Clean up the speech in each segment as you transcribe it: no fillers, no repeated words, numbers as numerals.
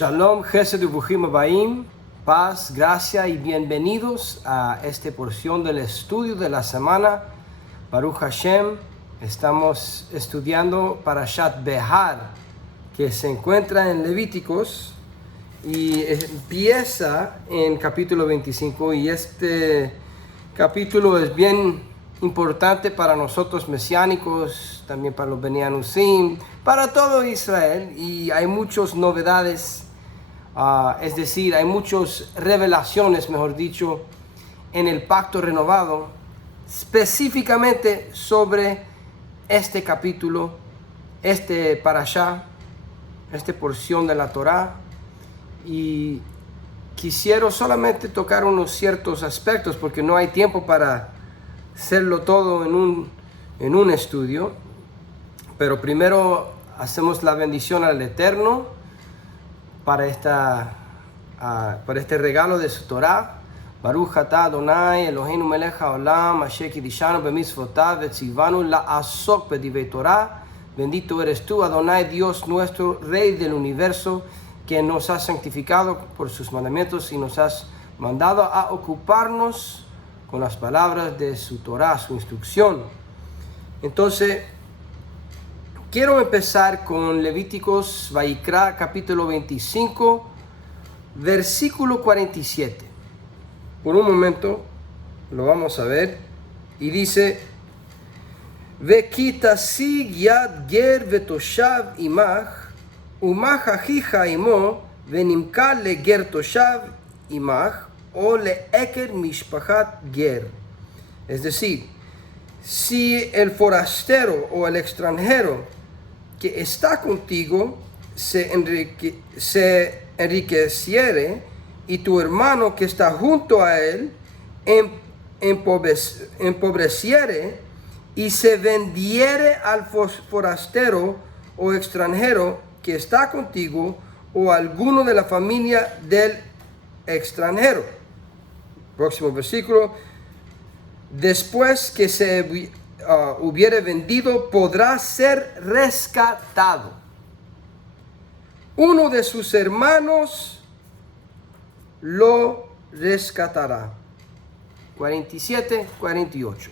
Shalom, Chesed Ubuchim Abaim, paz, gracia y bienvenidos a esta porción del estudio de la semana. Baruch Hashem, estamos estudiando Parashat Behar, que se encuentra en Levíticos y empieza en capítulo 25, y este capítulo es bien importante para nosotros mesiánicos, también para los Bnei Anusim, para todo Israel, y hay muchas novedades, es decir, hay muchas revelaciones, mejor dicho, en el pacto renovado, específicamente sobre este capítulo, este parashá, esta porción de la Torá, y quisiera solamente tocar unos ciertos aspectos porque no hay tiempo para hacerlo todo en un estudio. Pero primero hacemos la bendición al Eterno para este regalo de su Torah. Baruch atah Adonai Eloheinu melech haolam asher kidishanu b'mitzvotav vetzivanu la'asok b'divrei Torah. Bendito eres tú, Adonai, Dios nuestro, Rey del universo, que nos has santificado por sus mandamientos y nos has mandado a ocuparnos con las palabras de su Torah, su instrucción. Entonces, quiero empezar con Levíticos Vayikra, capítulo 25, versículo 47. Por un momento lo vamos a ver, y dice: Vekitasi yad ger vetoshav imach, umach achicha imo, venimka le ger toshav imach, o le eker mishpachat ger. Es decir, si el forastero o el extranjero que está contigo se enriqueciere, y tu hermano que está junto a él empobreciere, y se vendiere al forastero o extranjero que está contigo, o alguno de la familia del extranjero. Próximo versículo: después que se hubiere vendido, podrá ser rescatado. Uno de sus hermanos lo rescatará. 47, 48.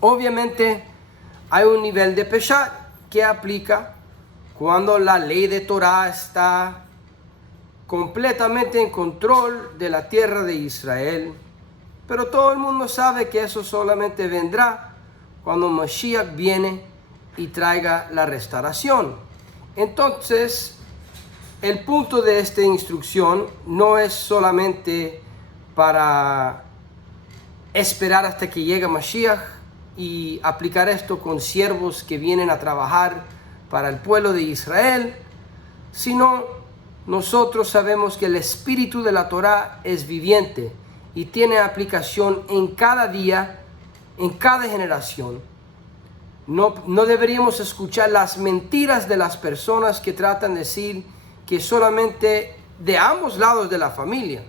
Obviamente hay un nivel de peshat que aplica cuando la ley de Torah está completamente en control de la tierra de Israel. Pero todo el mundo sabe que eso solamente vendrá cuando Mashiach viene y traiga la restauración. Entonces, el punto de esta instrucción no es solamente para esperar hasta que llegue Mashiach y aplicar esto con siervos que vienen a trabajar para el pueblo de Israel, sino nosotros sabemos que el espíritu de la Torah es viviente y tiene aplicación en cada día, en cada generación. No deberíamos escuchar las mentiras de las personas que tratan de decir que solamente de ambos lados de la familia,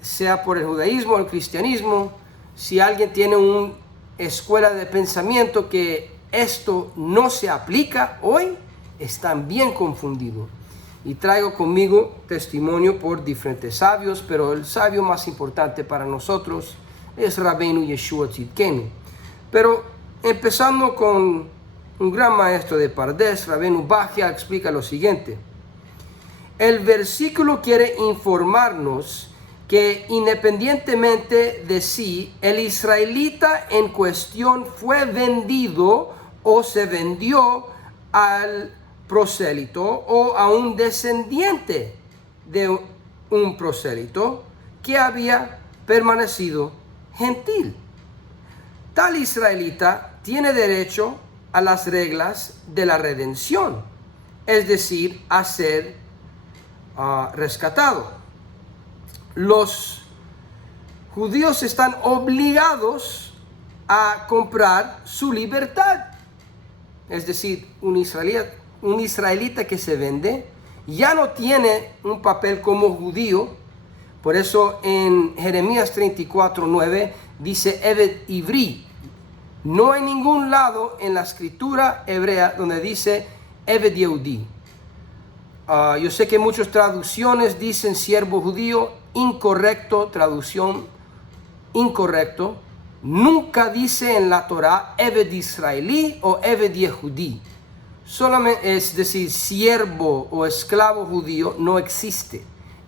sea por el judaísmo o el cristianismo, si alguien tiene una escuela de pensamiento que esto no se aplica hoy, están bien confundidos. Y traigo conmigo testimonio por diferentes sabios, pero el sabio más importante para nosotros es Rabbeinu Yeshua Tzidkenu. Pero empezando con un gran maestro de Pardes, Rabbeinu Bachia, explica lo siguiente. El versículo quiere informarnos que independientemente de si el israelita en cuestión fue vendido o se vendió al prosélito o a un descendiente de un prosélito que había permanecido gentil, tal israelita tiene derecho a las reglas de la redención, es decir, a ser rescatado. Los judíos están obligados a comprar su libertad, es decir, un israelita que se vende ya no tiene un papel como judío. Por eso en Jeremías 34:9 dice Eved Ivri. No hay ningún lado en la escritura hebrea donde dice Eved Yehudi. Yo sé que muchas traducciones dicen siervo judío, incorrecto, traducción incorrecto. Nunca dice en la Torah Eved israelí o Eved yehudí. Solamente, es decir, siervo o esclavo judío no existe.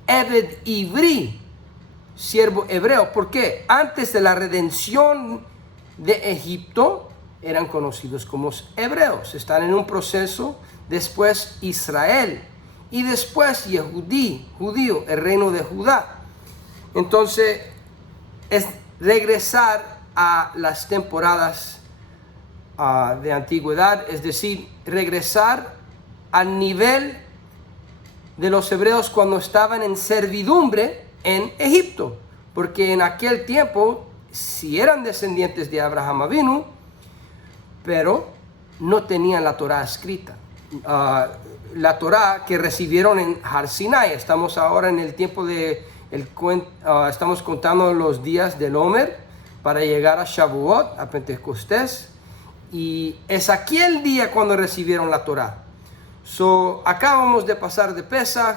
Eved ivri, siervo hebreo. ¿Por qué? Antes de la redención de Egipto eran conocidos como hebreos. Están en un proceso, después Israel y después Yehudí, judío, el reino de Judá. Entonces es regresar a las temporadas de antigüedad, es decir, regresar al nivel de los hebreos cuando estaban en servidumbre en Egipto, porque en aquel tiempo sí eran descendientes de Abraham Avinu, pero no tenían la Torah escrita. La Torah que recibieron en Har Sinai. Estamos ahora en el tiempo de estamos contando los días del Omer para llegar a Shavuot, a Pentecostés, y es aquel día cuando recibieron la Torah. Acabamos de pasar de Pesach.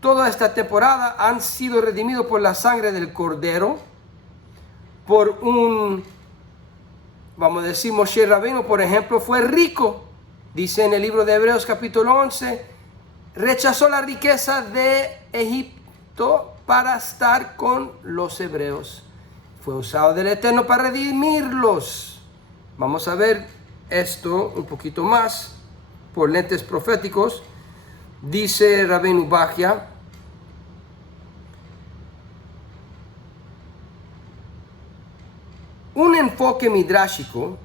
Toda esta temporada han sido redimidos por la sangre del Cordero, por vamos a decir, Moshe Rabbeinu, por ejemplo, fue rico. Dice en el libro de Hebreos capítulo 11, rechazó la riqueza de Egipto para estar con los hebreos. Fue usado del Eterno para redimirlos. Vamos a ver esto un poquito más por lentes proféticos. Dice Rabbeinu Bachya, un enfoque midrashico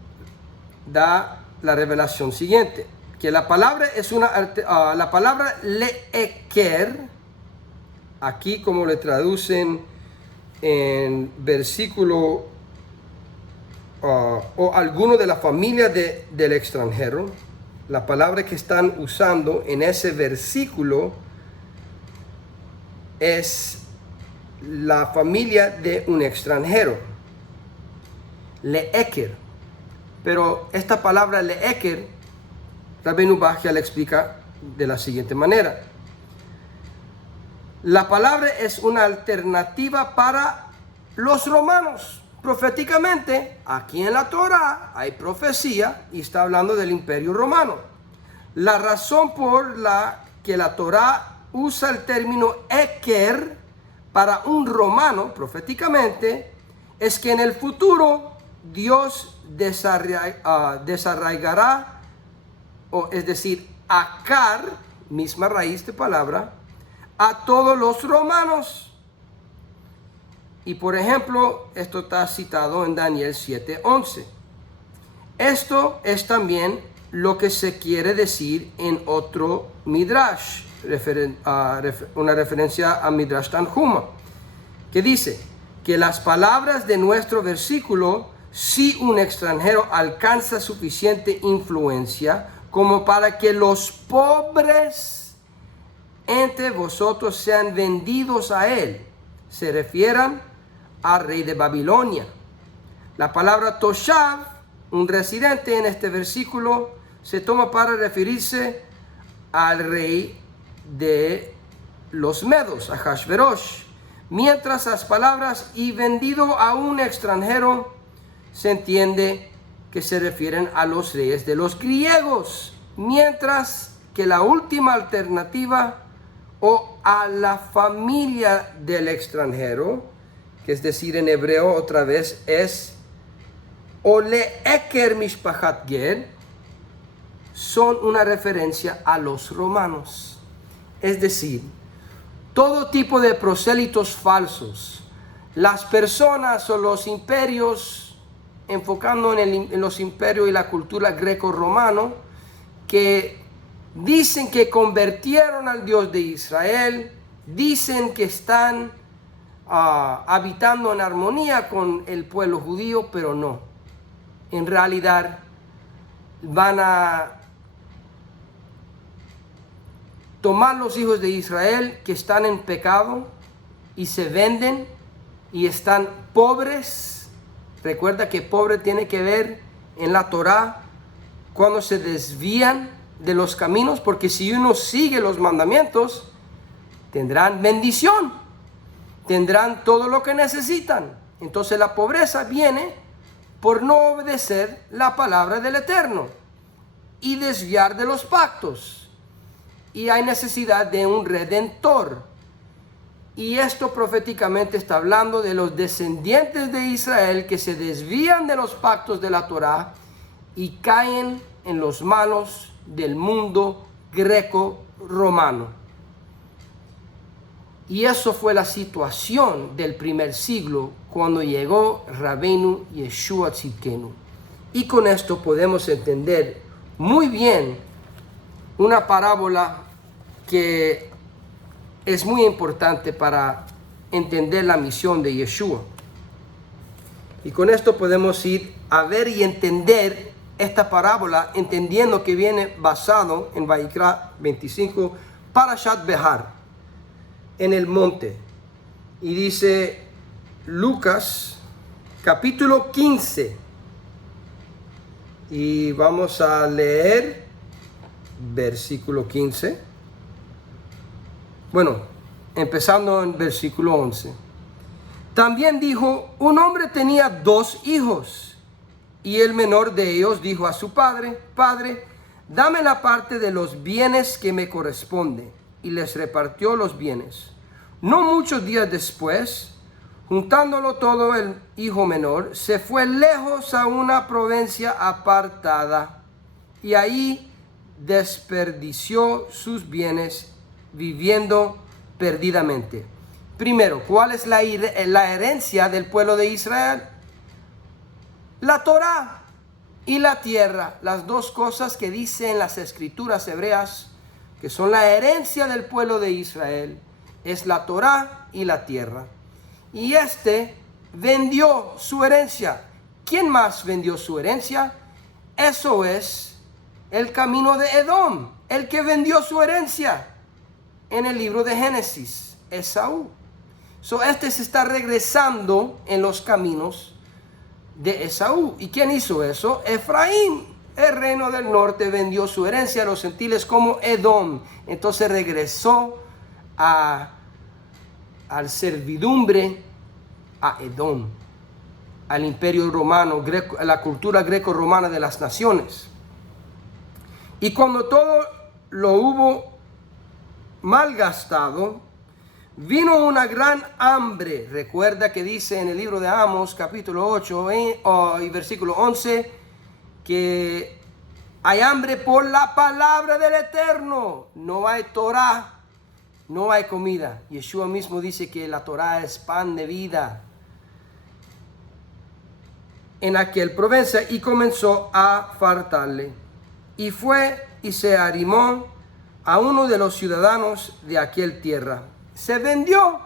da la revelación siguiente, que la palabra es la palabra le'eker, aquí como le traducen en versículo o alguno de la familia del extranjero, la palabra que están usando en ese versículo es la familia de un extranjero, le'eker. Pero esta palabra le'eker, Rabbeinu Bachya le explica de la siguiente manera. La palabra es una alternativa para los romanos. Proféticamente, aquí en la Torah hay profecía y está hablando del Imperio Romano. La razón por la que la Torah usa el término eker para un romano, proféticamente, es que en el futuro Dios desarraigará, es decir, akar, misma raíz de palabra, a todos los romanos. Y por ejemplo, esto está citado en Daniel 7:11. Esto es también lo que se quiere decir en otro Midrash, una referencia a Midrash Tanhuma, que dice que las palabras de nuestro versículo, si un extranjero alcanza suficiente influencia como para que los pobres entre vosotros sean vendidos a él, se refieran al rey de Babilonia. La palabra Toshav, un residente en este versículo, se toma para referirse al rey de los Medos, a Hashverosh, mientras las palabras y vendido a un extranjero se entiende que se refieren a los reyes de los griegos, mientras que la última alternativa o a la familia del extranjero, que es decir en hebreo otra vez es Ole Eker Mishpachat Ger, son una referencia a los romanos. Es decir, todo tipo de prosélitos falsos, las personas o los imperios, enfocando en los imperios y la cultura greco-romano, que dicen que convirtieron al Dios de Israel, dicen que están habitando en armonía con el pueblo judío, pero no. En realidad van a tomar los hijos de Israel que están en pecado y se venden y están pobres. Recuerda que pobre tiene que ver en la Torah cuando se desvían de los caminos, porque si uno sigue los mandamientos, tendrán bendición, tendrán todo lo que necesitan. Entonces la pobreza viene por no obedecer la palabra del Eterno y desviar de los pactos. Y hay necesidad de un redentor. Y esto proféticamente está hablando de los descendientes de Israel que se desvían de los pactos de la Torá y caen en los malos del mundo greco-romano. Y eso fue la situación del primer siglo cuando llegó Rabbeinu Yeshua Tzidkenu. Y con esto podemos entender muy bien una parábola que es muy importante para entender la misión de Yeshua. Y con esto podemos ir a ver y entender esta parábola, entendiendo que viene basado en Vayikra 25, Parashat Behar, en el monte. Y dice Lucas capítulo 15. Y vamos a leer versículo 15. Bueno, empezando en versículo 11. También dijo, un hombre tenía 2 hijos, y el menor de ellos dijo a su padre, Padre, dame la parte de los bienes que me corresponde, y les repartió los bienes. No muchos días después, juntándolo todo, el hijo menor se fue lejos a una provincia apartada, y ahí desperdició sus bienes viviendo perdidamente. Primero, ¿cuál es la herencia del pueblo de Israel? La Torá y la tierra, las dos cosas que dicen las escrituras hebreas que son la herencia del pueblo de Israel, es la Torá y la tierra. Y vendió su herencia. ¿Quién más vendió su herencia? Eso es el camino de Edom, el que vendió su herencia. En el libro de Génesis, Esaú. Se está regresando en los caminos de Esaú. ¿Y quién hizo eso? Efraín, el reino del norte, vendió su herencia a los gentiles como Edom. Entonces regresó al servidumbre a Edom, al imperio romano, a la cultura greco-romana de las naciones. Y cuando todo lo hubo malgastado, vino una gran hambre. Recuerda que dice en el libro de Amos, capítulo 8 y versículo 11, que hay hambre por la palabra del Eterno. No hay Torah, no hay comida. Yeshua mismo dice que la Torah es pan de vida. En aquel provincia, y comenzó a faltarle. Y fue y se arrimó a uno de los ciudadanos de aquel tierra. Se vendió,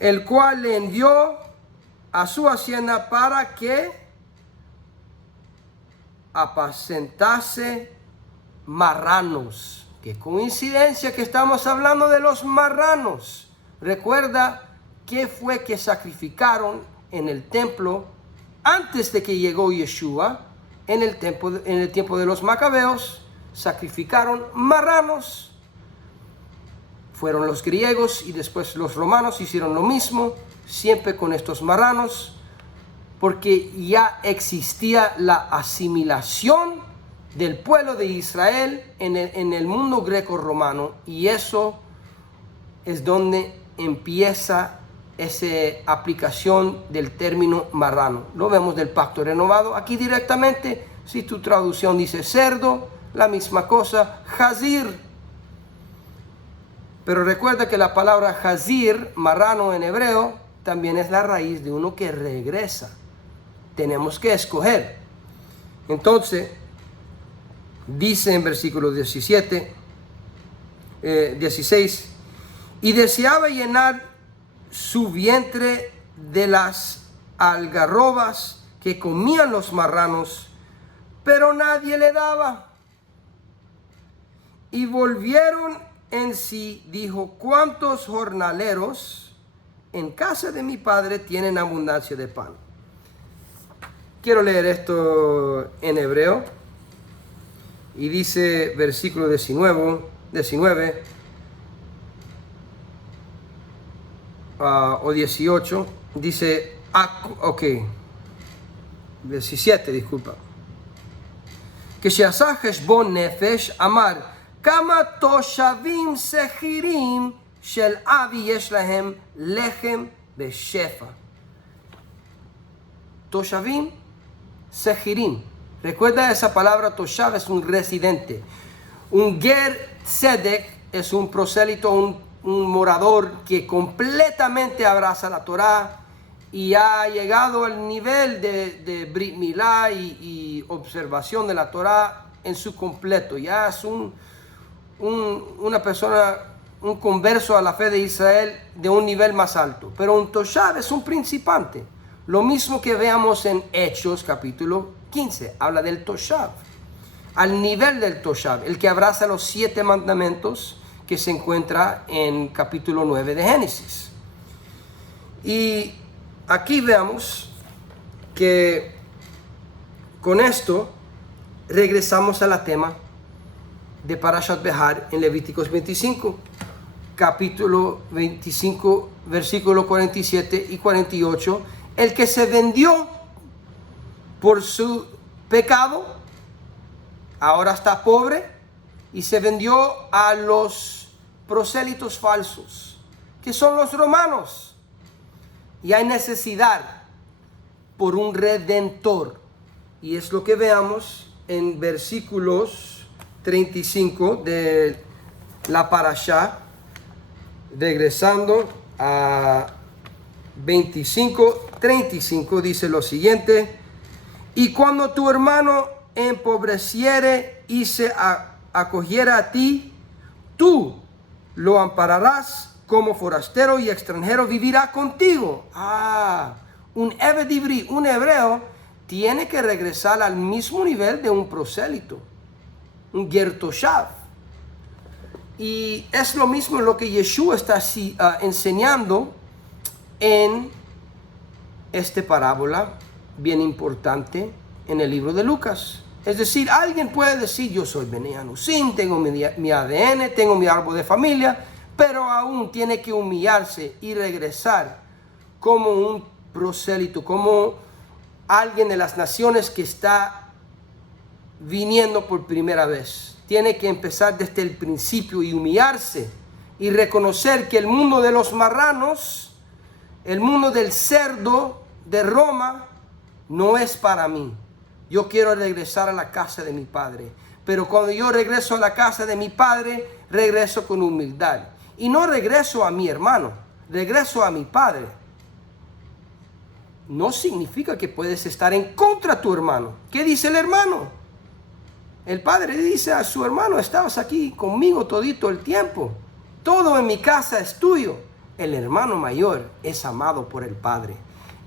el cual le envió a su hacienda para que apacentase marranos. Qué coincidencia que estamos hablando de los marranos. Recuerda qué fue que sacrificaron en el templo antes de que llegó Yeshua. En el tiempo de los macabeos sacrificaron marranos. Fueron los griegos y después los romanos hicieron lo mismo, siempre con estos marranos, porque ya existía la asimilación del pueblo de Israel en el mundo greco-romano, y eso es donde empieza esa aplicación del término marrano. Lo vemos del pacto renovado aquí directamente. Si tu traducción dice cerdo, la misma cosa, jazir. Pero recuerda que la palabra jazir, marrano en hebreo, también es la raíz de uno que regresa. Tenemos que escoger. Entonces, dice en versículo 16, y deseaba llenar su vientre de las algarrobas que comían los marranos, pero nadie le daba. Y volvieron en sí, dijo, ¿cuántos jornaleros en casa de mi padre tienen abundancia de pan? Quiero leer esto en hebreo. Y dice versículo 19 o 18, dice, ok, 17, disculpa. כשעשה חשבון נפש, אמר, כמה תושבים שכירים של אבי יש להם לחם בשפע. תושבים שכירים. Recuerda esa palabra toshav, es un residente. Un ger tzedek es un prosélito, un morador que completamente abraza la Torah y ha llegado al nivel de Brit Milá y observación de la Torah en su completo. Ya es una persona, un converso a la fe de Israel de un nivel más alto. Pero un toshav es un principante. Lo mismo que veamos en Hechos capítulo 15. Habla del toshav. Al nivel del toshav, el que abraza los 7 mandamientos que se encuentra en capítulo 9 de Génesis. Y aquí veamos que con esto regresamos al tema de Parashat Behar en Levíticos 25, capítulo 25, versículo 47 y 48. El que se vendió por su pecado, ahora está pobre y se vendió a los prosélitos falsos, que son los romanos. Y hay necesidad por un redentor. Y es lo que veamos en versículos 35 de la parashá, regresando a 25:35, dice lo siguiente: y cuando tu hermano empobreciere y se acogiera a ti, tú lo ampararás como forastero y extranjero, vivirá contigo. Un Eved Ivri, un hebreo, tiene que regresar al mismo nivel de un prosélito, un ger toshav. Y es lo mismo lo que Yeshua está enseñando en esta parábola bien importante en el libro de Lucas. Es decir, alguien puede decir, yo soy Bnei Anusim, tengo mi ADN, tengo mi árbol de familia, pero aún tiene que humillarse y regresar como un prosélito, como alguien de las naciones que está viniendo por primera vez. Tiene que empezar desde el principio y humillarse y reconocer que el mundo de los marranos, el mundo del cerdo de Roma, no es para mí. Yo quiero regresar a la casa de mi padre. Pero cuando yo regreso a la casa de mi padre, regreso con humildad. Y no regreso a mi hermano, regreso a mi padre. No significa que puedes estar en contra de tu hermano. ¿Qué dice el hermano? El padre dice a su hermano, estabas aquí conmigo todito el tiempo. Todo en mi casa es tuyo. El hermano mayor es amado por el padre.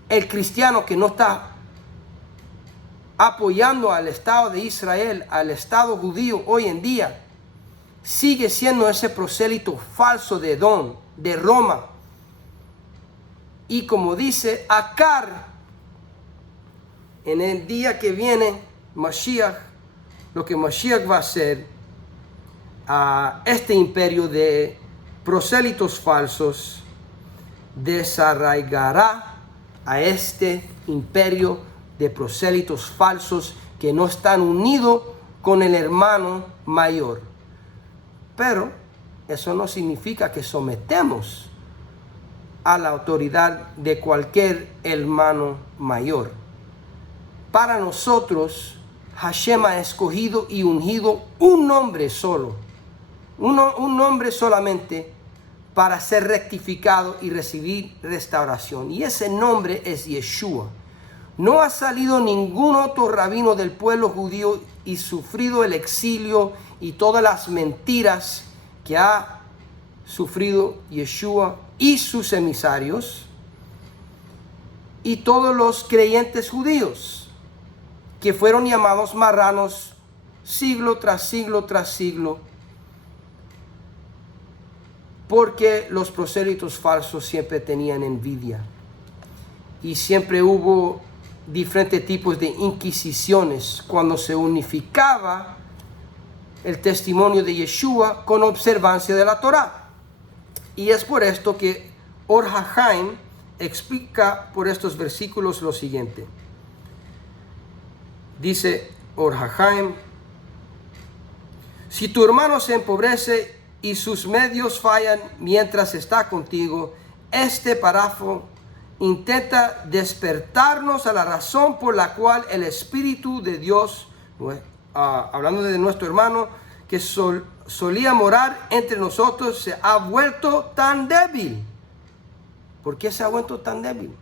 El cristiano que no está apoyando al Estado de Israel, al Estado judío hoy en día, sigue siendo ese prosélito falso de Edom, de Roma. Y como dice Acar, en el día que viene Mashiach, lo que Mashiach va a hacer a este imperio de prosélitos falsos, desarraigará a este imperio de prosélitos falsos que no están unidos con el hermano mayor. Pero eso no significa que sometemos a la autoridad de cualquier hermano mayor. Para nosotros, Hashem ha escogido y ungido un nombre solo, un nombre solamente para ser rectificado y recibir restauración. Y ese nombre es Yeshua. No ha salido ningún otro rabino del pueblo judío y sufrido el exilio y todas las mentiras que ha sufrido Yeshua y sus emisarios y todos los creyentes judíos que fueron llamados marranos siglo tras siglo tras siglo, porque los prosélitos falsos siempre tenían envidia y siempre hubo diferentes tipos de inquisiciones cuando se unificaba el testimonio de Yeshua con observancia de la Torá. Y es por esto que Or HaHaim explica por estos versículos lo siguiente. Dice Or HaHaim: si tu hermano se empobrece y sus medios fallan mientras está contigo, este párrafo intenta despertarnos a la razón por la cual el Espíritu de Dios, hablando de nuestro hermano, que solía morar entre nosotros, se ha vuelto tan débil. ¿Por qué se ha vuelto tan débil?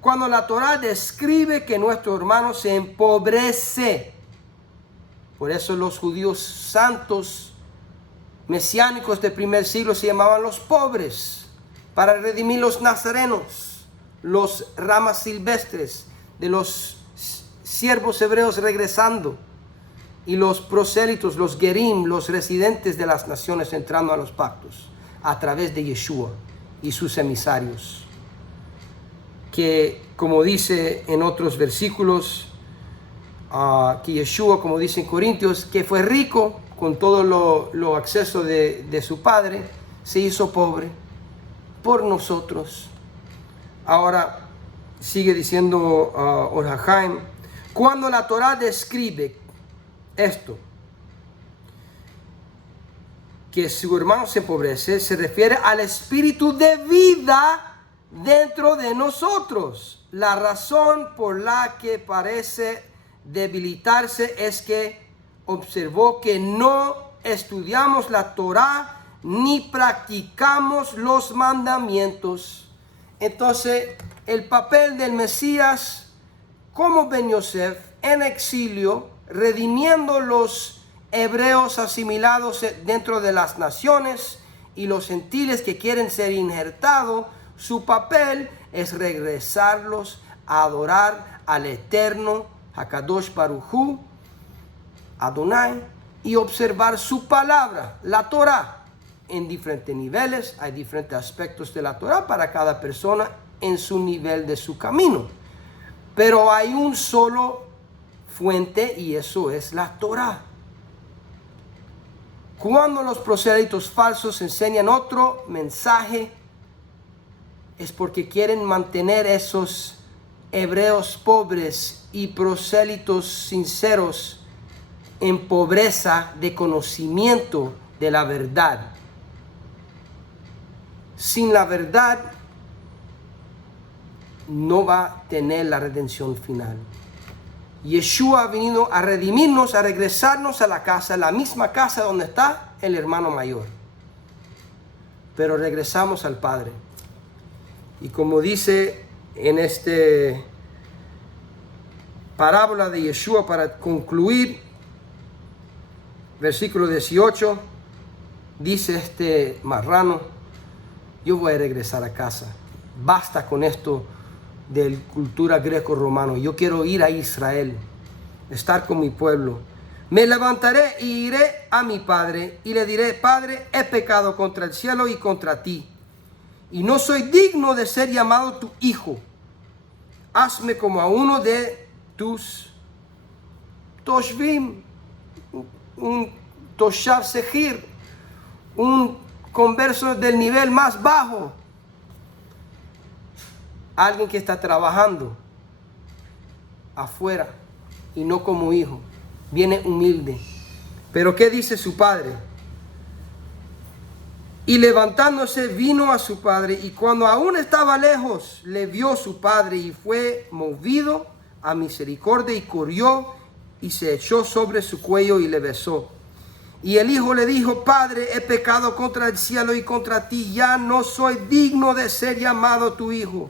Cuando la Torá describe que nuestro hermano se empobrece, por eso los judíos santos mesiánicos del primer siglo se llamaban los pobres, para redimir los nazarenos, los ramas silvestres de los siervos hebreos regresando, y los prosélitos, los gerim, los residentes de las naciones entrando a los pactos a través de Yeshua y sus emisarios, que como dice en otros versículos, que Yeshua, como dice en Corintios, que fue rico con todo lo acceso de su padre, se hizo pobre por nosotros. Ahora sigue diciendo Or HaHaim: cuando la Torá describe esto, que su hermano se empobrece, se refiere al espíritu de vida dentro de nosotros. La razón por la que parece debilitarse es que observó que no estudiamos la Torá ni practicamos los mandamientos. Entonces, el papel del Mesías como Ben Yosef en exilio, redimiendo los hebreos asimilados dentro de las naciones y los gentiles que quieren ser injertados, su papel es regresarlos a adorar al eterno Hakadosh Baruj Hu, Adonai, y observar su palabra, la Torá. En diferentes niveles, hay diferentes aspectos de la Torá para cada persona en su nivel de su camino. Pero hay un solo fuente y eso es la Torá. Cuando los prosélitos falsos enseñan otro mensaje, es porque quieren mantener esos hebreos pobres y prosélitos sinceros en pobreza de conocimiento de la verdad. Sin la verdad no va a tener la redención final. Yeshua ha venido a redimirnos, a regresarnos a la casa, la misma casa donde está el hermano mayor. Pero regresamos al Padre. Y como dice en este parábola de Yeshua, para concluir, versículo 18, dice este marrano: yo voy a regresar a casa. Basta con esto de cultura greco-romano. Yo quiero ir a Israel, estar con mi pueblo. Me levantaré y iré a mi padre y le diré: Padre, he pecado contra el cielo y contra ti, y no soy digno de ser llamado tu hijo. Hazme como a uno de tus toshvim, un toshav sejir, un converso del nivel más bajo, alguien que está trabajando afuera y no como hijo, viene humilde. Pero ¿qué dice su padre? Y levantándose vino a su padre, y cuando aún estaba lejos le vio su padre, y fue movido a misericordia y corrió y se echó sobre su cuello y le besó. Y el hijo le dijo: Padre, he pecado contra el cielo y contra ti, ya no soy digno de ser llamado tu hijo.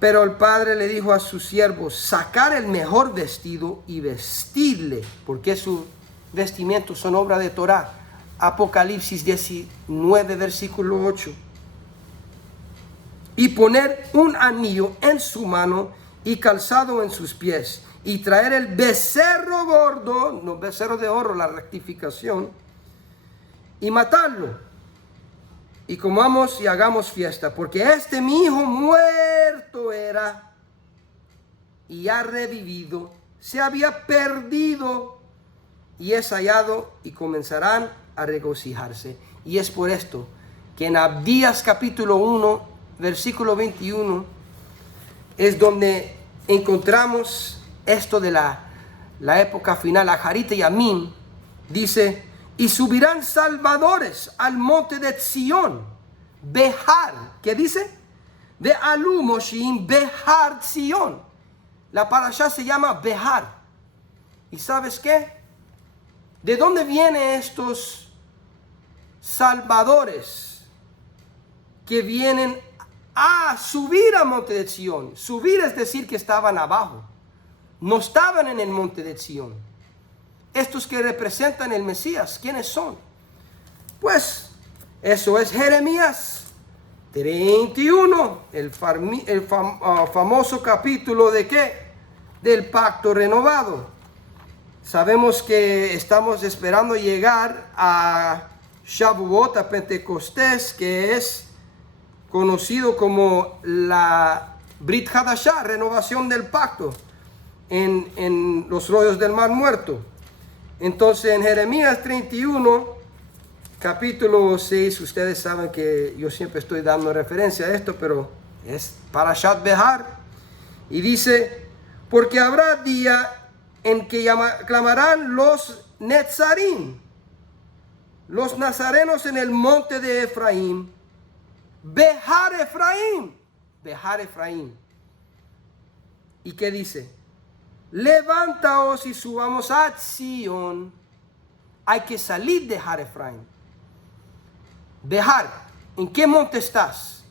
Pero el padre le dijo a sus siervos: sacar el mejor vestido y vestirle, porque sus vestimientos son obra de Torá. Apocalipsis 19, versículo 8. Y poner un anillo en su mano y calzado en sus pies, y traer el becerro gordo, no becerro de oro, la rectificación, y matarlo. Y comamos y hagamos fiesta, porque este mi hijo muerto era y ha revivido, se había perdido y es hallado y comenzarán a regocijarse. Y es por esto que en Abdías capítulo 1, versículo 21, es donde encontramos esto de la época final. Aharit Yamim dice, y subirán salvadores al monte de Sión, Behar, ¿qué dice? Ve'alu Moshim Behar Sión. La parashá se llama Behar. ¿Y sabes qué? ¿De dónde vienen estos salvadores que vienen a subir al monte de Sión? Subir es decir que estaban abajo. No estaban en el monte de Sión. Estos que representan el Mesías, ¿quiénes son? Pues eso es Jeremías 31, el famoso capítulo de ¿qué? Del pacto renovado. Sabemos que estamos esperando llegar a Shavuot, a Pentecostés, que es conocido como la Brit Hadashah, renovación del pacto, en los rollos del Mar Muerto. Entonces en Jeremías 31, capítulo 6, ustedes saben que yo siempre estoy dando referencia a esto, pero es Parashat Behar, y dice, porque habrá día en que clamarán los Netzarim, los nazarenos en el monte de Efraín, Behar Efraín, Behar Efraín. ¿Y qué dice? Levantaos y subamos a Sion. Hay que salir de Behar Efraín. Behar, ¿en qué monte estás?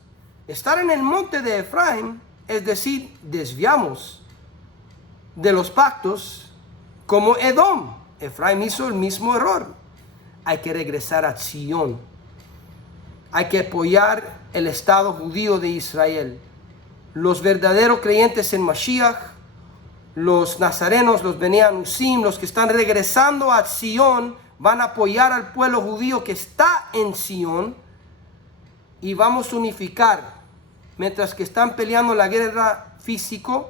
Estar en el monte de Efraín, es decir, desviamos de los pactos como Edom. Efraín hizo el mismo error. Hay que regresar a Sion. Hay que apoyar el Estado judío de Israel. Los verdaderos creyentes en Mashiach, los nazarenos, los Bnei Anusim, los que están regresando a Sion, van a apoyar al pueblo judío que está en Sion y vamos a unificar. Mientras que están peleando la guerra física,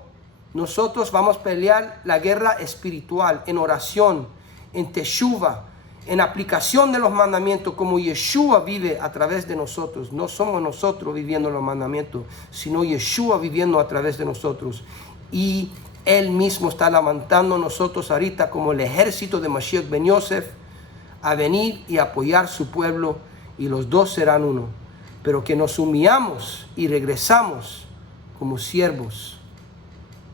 nosotros vamos a pelear la guerra espiritual, en oración, en teshuva, en aplicación de los mandamientos, como Yeshua vive a través de nosotros. No somos nosotros viviendo los mandamientos, sino Yeshua viviendo a través de nosotros. Y Él mismo está levantando nosotros ahorita como el ejército de Mashiach Ben Yosef a venir y apoyar su pueblo, y los dos serán uno. Pero que nos humillamos y regresamos como siervos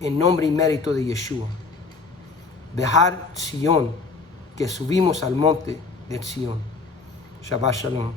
en nombre y mérito de Yeshua. Behar Sion, que subimos al monte de Sion. Shabbat Shalom.